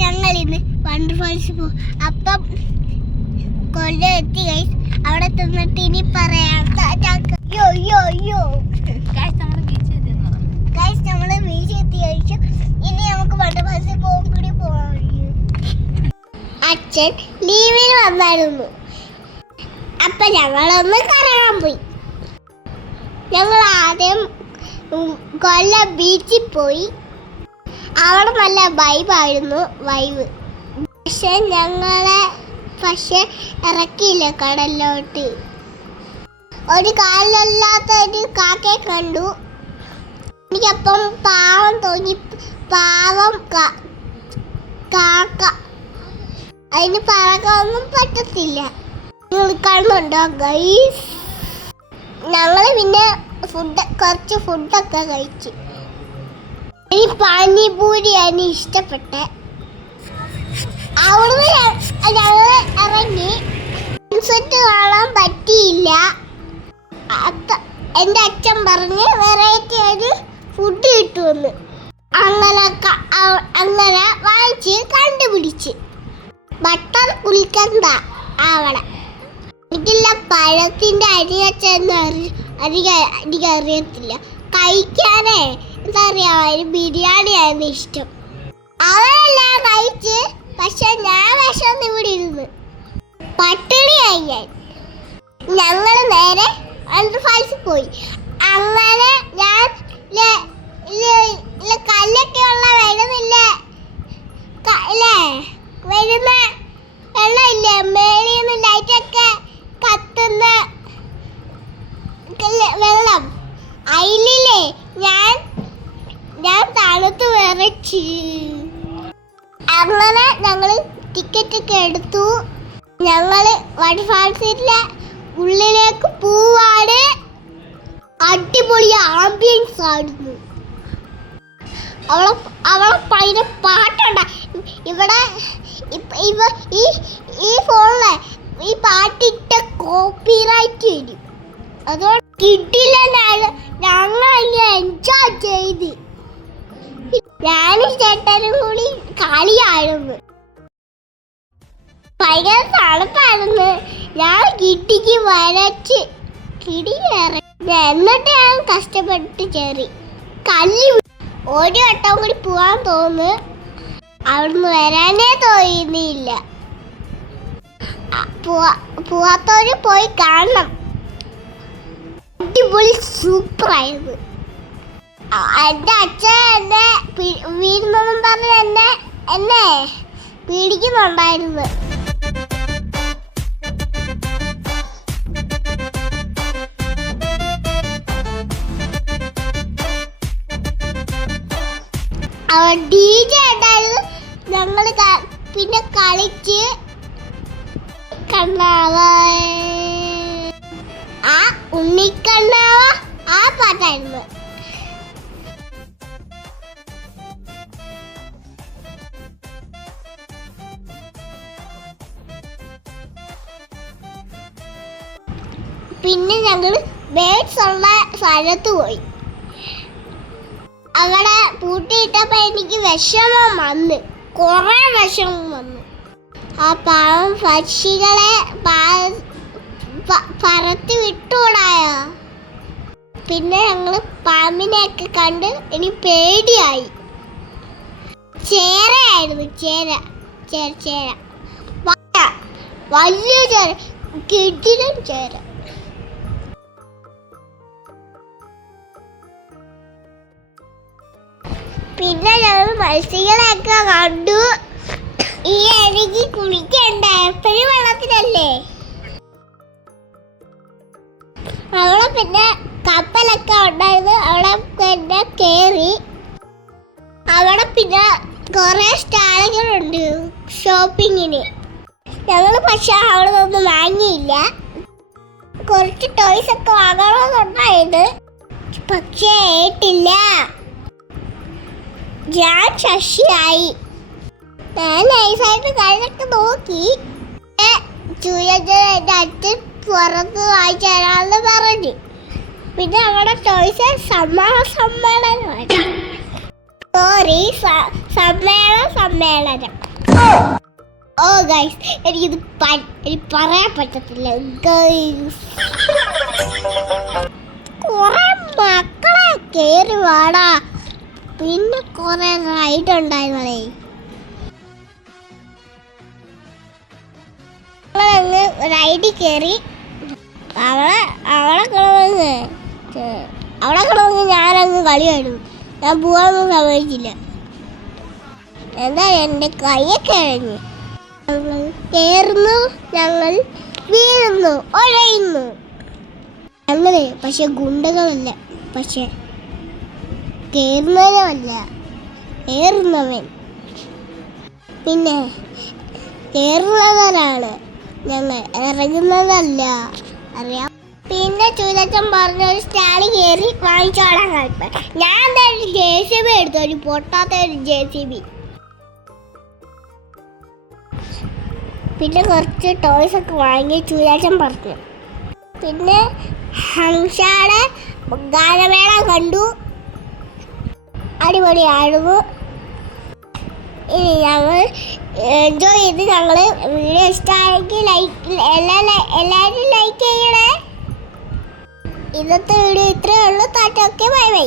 ഞങ്ങൾ ഇന്ന് wonder false പോകും അപ്പം കൊല്ലം എത്തി ഗൈസ് അവിടെ തിന്നിട്ട് ഇനി പറയാം. ടാറ്റാ. യോ യോ യോ ഗൈസ് നമ്മൾ ബീച്ച് എത്തിയെന്ന് ഗൈസ് നമ്മൾ ബീച്ച് എത്തി കഴിച്ചു ഇനി നമുക്ക് പോകും കൂടി പോകാൻ അച്ഛൻ ലീവിൽ വന്നായിരുന്നു. അപ്പൊ ഞങ്ങളൊന്ന് കറങ്ങാൻ പോയി. ഞങ്ങൾ ആദ്യം കൊല്ലം ബീച്ചിൽ പോയി. അവിടെ നല്ല വൈബായിരുന്നു വൈബ് പക്ഷെ ഞങ്ങളെ പക്ഷെ ഇറക്കിയില്ല കടലിലോട്ട്. ഒരു കാലിലല്ലാത്ത ഒരു കാക്കയെ കണ്ടു. എനിക്കപ്പം പാവം തോന്നി. പാവം കാക്ക. അതിന് പറക്കൊന്നും പറ്റത്തില്ല. നിങ്ങൾ കാണുന്നുണ്ടോ ഗൈസ് ഞങ്ങൾ പിന്നെ ഫുഡ് കുറച്ച് ഫുഡൊക്കെ കഴിച്ചു. എനിക്ക് പാനിപൂരിയാണ് ഇഷ്ടപ്പെട്ടെ. അവിടുന്ന് ഞ- ഞങ്ങൾ ഇറങ്ങി സൺസെറ്റ് കാണാൻ പറ്റിയില്ല. എന്റെ അച്ഛൻ പറഞ്ഞ് വെറൈറ്റി ആയിട്ട് ഫുഡ് കിട്ടുമെന്ന്. അങ്ങനെ അങ്ങനെ വാങ്ങിച്ച് കണ്ടുപിടിച്ച്. ബട്ടർ കുളിക്കണ്ട ആവണം. എനിക്കില്ല പഴത്തിന്റെ അരി വെച്ചെന്ന് അരി അരി അറിയത്തില്ല. കഴിക്കാനേ? എന്താ പറയാ ഒരു ബിരിയാണിയായിരുന്നു ഇഷ്ടം. അവരെല്ലാം കഴിച്ച് പക്ഷെ ഞാൻ വിഷം ഇവിടെ ഇരുന്ന്. പട്ടിണിയായി ഞാൻ. ഞങ്ങൾ നേരെ ഫാൾസിൽ പോയി. അങ്ങനെ ഞാൻ കല്ലൊക്കെ ഉള്ള ഇല്ലേ വരുന്ന വെള്ളമില്ലേ? അങ്ങനെ ഞങ്ങൾ ടിക്കറ്റ് ഒക്കെ എടുത്തു. ഞങ്ങൾ ഞങ്ങൾ സീറ്റിലെ ഉള്ളിലേക്ക് പോവാണ്. അടിപൊളി ആംബിയൻസ് ആയിരുന്നു. അവളെ അവളെ പൈന പാട്ടുണ്ട്. ഇവിടെ ഇവ ഈ ഈ ഫോണിലെ ഈ പാട്ടിട്ട കോപ്പിറൈറ്റ് വരും. അതുകൊണ്ട് കിട്ടില്ല ഞങ്ങൾ എൻജോയ് ചെയ്ത്. ഞാനും ചേട്ടനും കൂടി കളിയായിരുന്നു. ഭയങ്കര തണുപ്പായിരുന്നു. ഞാൻ കിട്ടിക്ക് വരച്ച് കിടി കയറി എന്നിട്ട് ഞാൻ കഷ്ടപ്പെട്ട് കയറി കല്ലി ഒരു വട്ടം കൂടി പോവാൻ തോന്നു. അവിടുന്ന് വരാനേ തോന്നിയില്ല. പോവാത്തവര് പോയി കാണണം. അടിപൊളി സൂപ്പറായിരുന്നു. എന്റെ അച്ഛൻ എന്നെ വീഴുന്നെന്നും പറഞ്ഞ് എന്നെ എന്നെ പീഡിക്കുന്നുണ്ടായിരുന്നു. അവൻ ഡി ജെ ഉണ്ടായിരുന്നു ഞങ്ങൾ പിന്നെ കളിച്ച് കണ്ണാവ. ആ ഉണ്ണിക്കണ്ണാവ ആ പാട്ടായിരുന്നു. പിന്നെ ഞങ്ങൾ ബേഡ്സ് ഉള്ള സ്ഥലത്ത് പോയി. അവിടെ പൂട്ടിയിട്ടപ്പോൾ എനിക്ക് വിഷമം വന്ന്. കുറേ വിഷമം വന്നു. ആ പാവം പക്ഷികളെ പറത്തി വിട്ടുകൂടായോ പിന്നെ ഞങ്ങൾ പാമ്പിനെയൊക്കെ കണ്ട് ഇനി പേടിയായി. ചേരയായിരുന്നു ചേര ചേര ചേര. വലിയ ചേര കിട്ടിലും ചേര. പിന്നെ ഞങ്ങൾ മത്സ്യങ്ങളെയൊക്കെ കണ്ടു. ഈ എനിക്ക് കുളിക്കണ്ട എപ്പോഴും വെള്ളത്തിലല്ലേ? അവിടെ പിന്നെ കപ്പലൊക്കെ ഉണ്ടായിരുന്നു അവിടെ പിന്നെ കേറി. അവിടെ പിന്നെ കുറെ സ്റ്റാളുകളുണ്ട് ഷോപ്പിങ്ങിന്. ഞങ്ങൾ പക്ഷെ അവിടെ ഒന്നും വാങ്ങിയില്ല. കുറച്ച് ടോയ്സ് ഒക്കെ വാങ്ങണമെന്നുണ്ടായിരുന്നു. പക്ഷേ ഏട്ടില്ല ഞാൻ ശശിയായി. ഞാൻ നൈസായിട്ട് കഴിഞ്ഞൊക്കെ നോക്കി. എന്റെ അച്ഛൻ പുറത്ത് വായിച്ചു തരാമെന്ന് പറഞ്ഞു. പിന്നെ അവിടെ ചോയ്സ് സമ്മാന സമ്മേളനമായി. സോറി സമ്മേളനം സമ്മേളനം. ഓ ഗൈസ് എനിക്കിത് എനിക്ക് പറയാൻ പറ്റത്തില്ല ഗൈസ് കുറെ മക്കളെ കയറി വാടാ. പിന്നെ കുറെ റൈഡ് ഉണ്ടായിരുന്നേ ഞങ്ങളങ്ങ് റൈഡിൽ കയറി അവളെ അവളെ കിളവങ്ങ് അവളെ കിളവങ്ങ് ഞാനങ്ങ് കളിയായിരുന്നു ഞാൻ പോകാനൊന്നും സമ്മതിച്ചില്ല. എന്താ എന്റെ കൈയൊക്കെ ഇഴഞ്ഞു ഞങ്ങൾ കയറുന്നു ഞങ്ങൾ വീഴുന്നു ഒഴയുന്നു. അങ്ങനെ പക്ഷെ ഗുണ്ടകളല്ല പക്ഷെ കയറുന്നവനല്ല ഏറുന്നവൻ പിന്നെ കയറുന്നവരാണ് ഞങ്ങൾ ഇറങ്ങുന്നതല്ല. അറിയാം. പിന്നെ ചൂതച്ചൻ പറഞ്ഞ ഒരു സ്റ്റാളി കയറി വാങ്ങിച്ചോളാൻ കഴിപ്പ് ഞാൻ തന്നെ ജെ സി ബി എടുത്തു. ഒരു പൊട്ടാത്ത ഒരു ജെ സി ബി. പിന്നെ കുറച്ച് ടോയ്സ് ഒക്കെ വാങ്ങി ചൂതാച്ചൻ പറഞ്ഞു. പിന്നെ ഹംഷാടെ ഗാനമേള കണ്ടു. അടിപൊളിയായിരുന്നു ഇനി ഞങ്ങൾ എൻജോയ് ചെയ്ത് ഞങ്ങൾ വീഡിയോ ഇഷ്ടമായെങ്കിൽ ലൈക്ക് എല്ലാ എല്ലാവരും ലൈക്ക് ചെയ്യണേ. ഇന്നത്തെ വീഡിയോ ഇത്രയേ ഉള്ളൂ. താറ്റൊക്കെ ബൈ ബൈ.